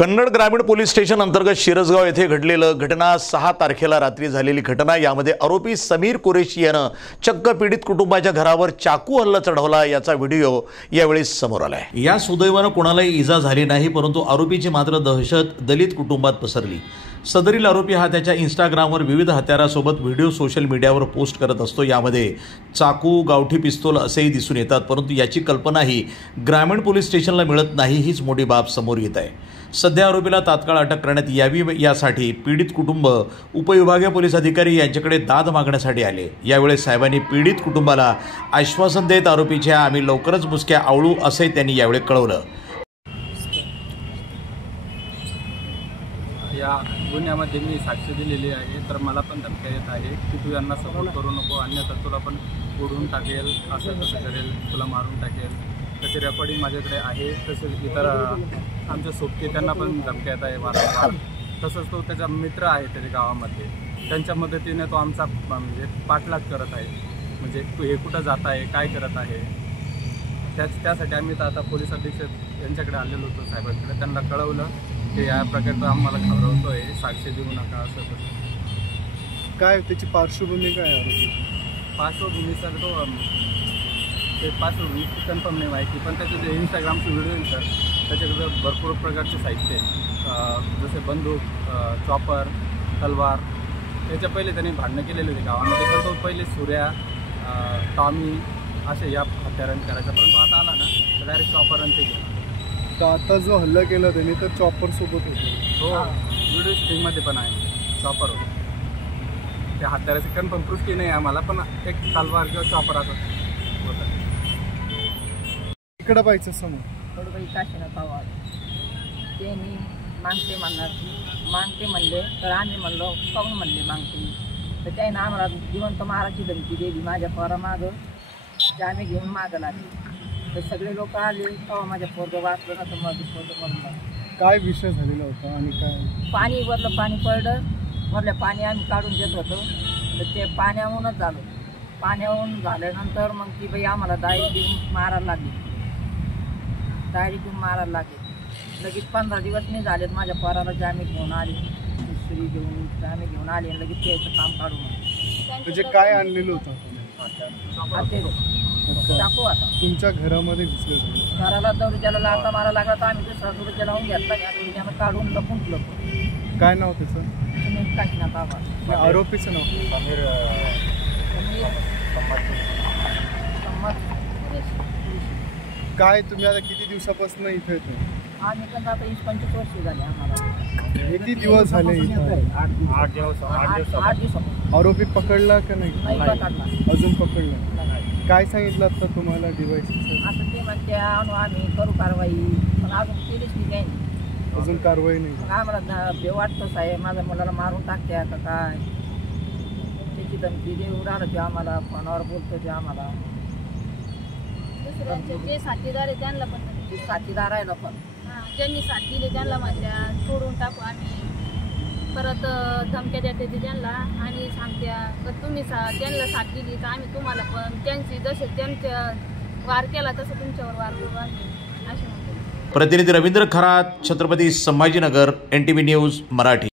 कन्नड ग्रामीण police station अंतर्गत शिरसगाव येथे घडलेलं घटना 6 तारखेला रात्री झालेली घटना। यामध्ये आरोपी समीर कुरेशी यानं चक्क पीडित कुटुंबाच्या घरावर चाकू हल्ला चढवला याचा व्हिडिओ यावेळी समोर आलाय। या सुदैवानं कोणालाही इजा झाली नाही, परंतु आरोपीची मात्र दहशत दलित कुटुंबात पसरली। सदरील आरोपी हा त्याच्या इंस्टाग्रामवर विविध हत्यारासोबत व्हिडिओ सोशल मीडियावर पोस्ट करत असतो। यामध्ये चाकू, गावठी पिस्तूल असेही दिसून येतात, परंतु याची कल्पनाही ग्रामीण पोलीस स्टेशनला मिळत नाही, हीच मोठी बाब समोर येत आहे। सध्या आरोपीला तात्काळ अटक करण्यात यावी यासाठी पीडित कुटुंब उपविभागीय पोलीस अधिकारी यांच्याकडे दाद मागण्यासाठी आले। यावेळी साहेबांनी पीडित कुटुंबाला आश्वासन देत आरोपीच्या आम्ही लवकरच मुसक्या आवळू असे त्यांनी यावेळी कळवलं। या गुन्ह्यामध्ये मी साक्ष दिलेली आहे, तर मला पण धमक्या येत आहे की तू यांना सपोर्ट करू नको, अन्यथा तुला पण ओढून टाकेल, असं तसं करेल, तुला मारून टाकेल। त्याची रेकॉर्डिंग माझ्याकडे आहे। तसेच इतर आमच्या सोबती त्यांना पण धमक्या येत आहे वारंवार। तसंच तो त्याचा मित्र आहे त्याच्या गावामध्ये, त्यांच्या मदतीने तो आमचा म्हणजे पाठलाग करत आहे, म्हणजे तू हे कुठं जात आहे, काय करत आहे। त्यासाठी आम्ही तर आता पोलीस अधीक्षक यांच्याकडे आलेलो होतो, साहेबांकडे। त्यांना कळवलं की या प्रकारचं आम्हाला घाबरवतोय, साक्ष देऊ नका असं तसं। काय त्याची पार्श्वभूमी काय आहे? पार्श्वभूमी सर तो ते पार्श्वभूमी कन्फर्म नाही माहिती, पण त्याचे जे इंस्टाग्रामचे व्हिडिओ आहेत सर, त्याच्याकडे भरपूर प्रकारचे साहित्य आहे, जसे बंदूक, चॉपर, तलवार। त्याच्या पहिले त्यांनी भांडणं केलेले होते गावामध्ये, पण तो पहिले सूर्या, टॉमी असे या हत्यारांनी करायचा, परंतु आता आला ना तर डायरेक्ट चॉपर आणि ते गेला। तर आता जो हल्ला केला त्यांनी तर चॉपर सोबत होतो, हो व्हिडिओ स्ट्रीममध्ये पण आहे, चॉपर होतं। त्या हत्याराची कन्फर्म पुष्टी नाही आम्हाला, पण एक तलवार किंवा चॉपर असं होतं। इकडं पाहिजे समोर थोडं काही काशीनं पावा ते मी मागते म्हणले, तर आम्ही म्हणलो काऊन म्हणले मागते, तर त्याने आम्हाला जिवंत मारायची धमकी दिली। माझ्या पोरामागं आम्ही घेऊन मागं लागले, तर सगळे लोक आले, तेव्हा माझ्या पोरगं वाचलं ना, तर माझं पोरगं मरून। काय विषय झालेला होता आणि काय? पाणी वरलं पाणी पडलं, वरलं पाणी आम्ही काढून देत होतो, तर ते पाण्याहूनच झालं। पाण्याहून झाल्यानंतर मग ती बाई आम्हाला दाळी देऊन मारायला लागली, लगेच 15 दिवस नाही झालेत माझ्या पोराला जामीन घेऊन आली, दुसरी घेऊन जामीन घेऊन आली, लगेच त्याचं काम काढून। म्हणजे काय आणलेलं होतं? चाकू आता तुमच्या घरामध्ये घुसलं? घराला दौडीच्याला लाथा मारा लागला, तर आम्ही दुसरा दौडीच्या लावून घेतला, या दौडीच्यानं काढून लपून। काय नाव त्याचं? सुनील काशीनाथ बाबा। आरोपीचं नाव? समीर काय तुम्ही आता किती दिवसापासून इथे येतो? आम्ही पण आता 20-25 वर्ष झाले आम्हाला। किती दिवस झाले इथे? 8 दिवस। आरोपी पकडला का नाही? नाही पकडला अजून पकडला? काय सांगितलं आता तुम्हाला डिवाइसचं? असं ते म्हणते आणू आम्ही करू कारवाई, पण अजून केलीच नाही काही, अजून कारवाई नाही। आम्हाला भे वाटतं साहेब, माझ्या मुलाला मारून टाकत्या का काय, त्याची धमकी देऊ राहिलं ते आम्हाला, फोनावर बोलतो ते आम्हाला। जे साथीदार आहे त्यांना पण, साथीदार आहे पण ज्यांनी साथ दिली त्यांना म्हणत्या सोडून टाकू आम्ही, परत धमक्या देते ते त्यांना आणि सांगत्या तर तुम्ही त्यांना साथ दिली तर आम्ही तुम्हाला पण त्यांची जसे त्यांच्या वार केला तसं तुमच्यावर वार करू आम्ही, असे म्हणते। प्रतिनिधी रवींद्र खरात, छत्रपती संभाजीनगर, NTV न्यूज मराठी।